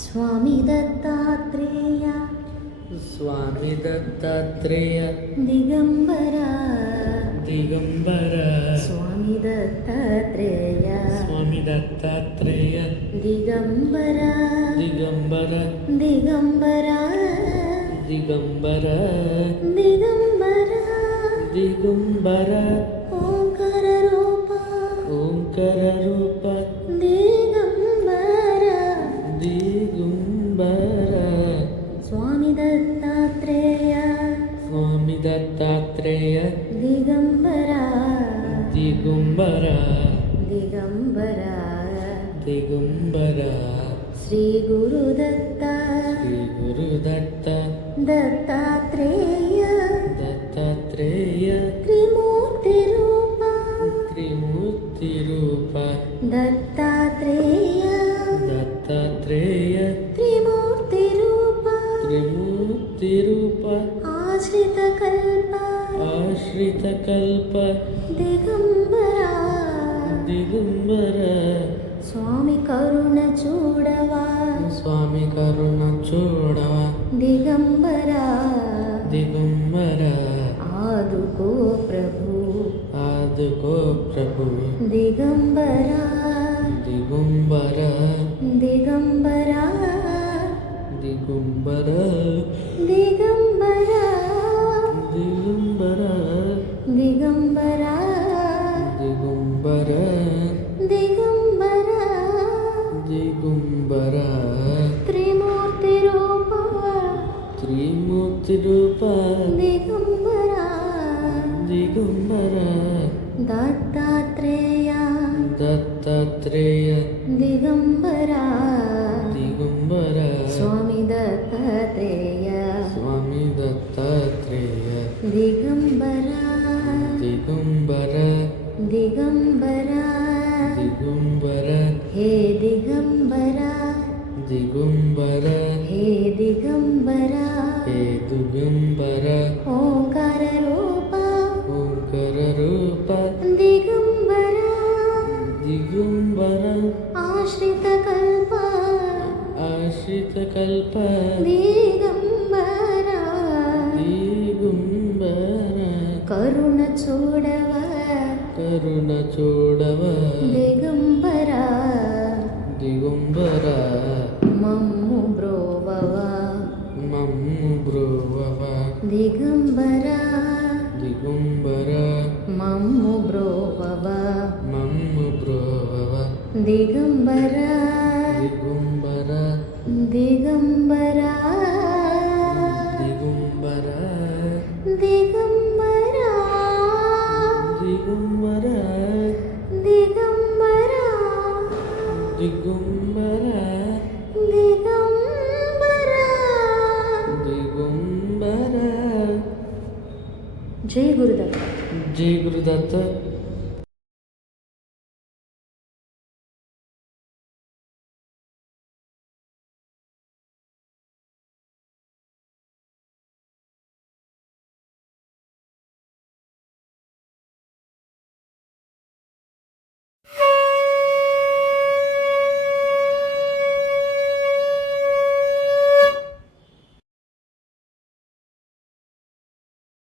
स्वामी दत्तात्रेय स्वामी दत्तात्रेय दिगंबरा दिगंबरा स्वामी दत्तात्रेय स्वामी दत्तात्रेय दिगंबरा दिगंबरा दिगंबरा दिगंबरा दिगंबरा दिगंबरा ओंकार रूप दिगंबरा दिगंबरा स्वामी दत्तात्रेय दिगंबरा दिगंबरा दिगंबरा दिगंबरा श्री गुरुदत्ता श्री गुरुदत्ता दत्तात्रेय दत्तात्रेय त्रिमूर्ति रूप दत्तात्रेय दत्तात्रेय त्रिमूर्ति रूप आश्रित कल्प दिगंबरा दिगंबरा स्वामी करुण चूडवा स्वामी करुण चूडवा दिगंबरा दिगंबरा आदुको प्रभु दिगंबरा दिगंबरा दिगंबरा दिगंबरा दिगंबरा दिगंबरा दिगंबरा दिगंबरा दिगंबरा दिगंबरा त्रिमूर्ति रूप दिगंबरा दिगंबरा दत्तात्रेय दिगंबरा स्वामी दत्तात्रेय दिगंबरा दिगंबरा हे दिगंबरा हे दिगंबरा ओंकार रूप दिगंबरा आश्रित कल्प दिगंबरा करुण चूडव दिगंबरा मम्मु ब्रोवव दिगंबरा मम्मु ब्रोवव दिगंबरा दिगंबरा दिगंबरा दिगंबरा दिगंबरा जय गुरुदत्त जय गुरुदत्त।